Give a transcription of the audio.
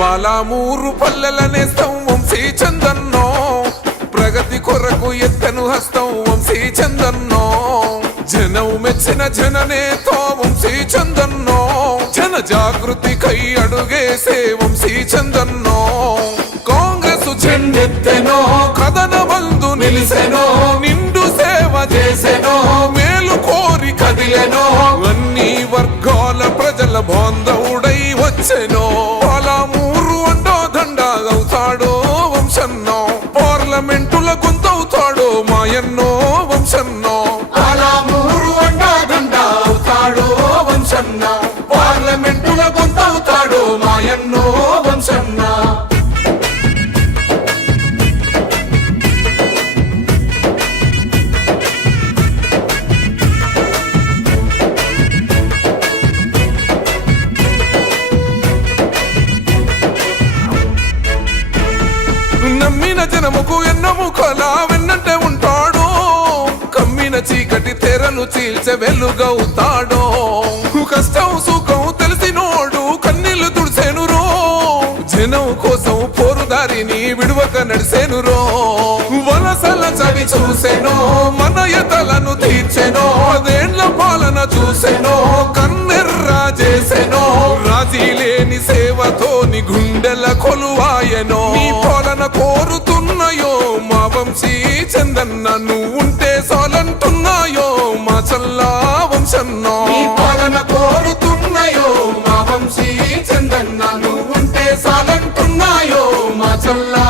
పాలమూరు పల్లెల నేస్తం వంశీ చందన్నో ప్రగతి కొరకు ఎత్తెను హస్తం వంశీ చందన్నో జనం మెచ్చిన జననేతో వంశీ చందన్నో జన జాగృతికై అడుగేసే వంశీ చందన్నో కాంగ్రెస్ జెండెత్తెనో కథన బంధు నిలిసెనో నిండు సేవ చేసెనో మేలు కోరి కదిలెనో అన్ని వర్గాల ప్రజల బాంధవుడై వచ్చెనో పాలమూరు అండో దండాగవుతాడో వంశన్నో పార్లమెంటుల గొంతవుతాడో మాయన్నో వంశన్నో పాలమూరు అండో దండాగవుతాడో వంశన్నో పార్లమెంటుల గొంతవుతాడో మాయన్నో వంశన్నో నమ్మిన జనముకు ఎన్నముకలా వెన్నంటే ఉంటాడో కమ్మిన చీకటి తెరలు చీల్చే వెలుగవుతాడో కష్టం సుఖం తెలిసినోడు కన్నీళ్లు తుడిసేనురో జనం కోసం పోరుదారిని విడువక నడిసేనురో వలసల చవి చూసెనో మన ఎతలను తీర్చెనో అదేండ్ల పాలన చూసెనో కన్నెర్రా చేసెనో రాజీ లేని సేవతో నీ గుండెల కొలువాయనో నీ పాలన కోరుతున్నాయో మా వంశీ చందన్న నువ్వుంటే సాలంటున్నాయో మా చల్లా వంశన్నో నీ పాలన కోరుతున్నాయో మా వంశీ చందన్న నువ్వుంటే సాలంటున్నాయో మా చల్లా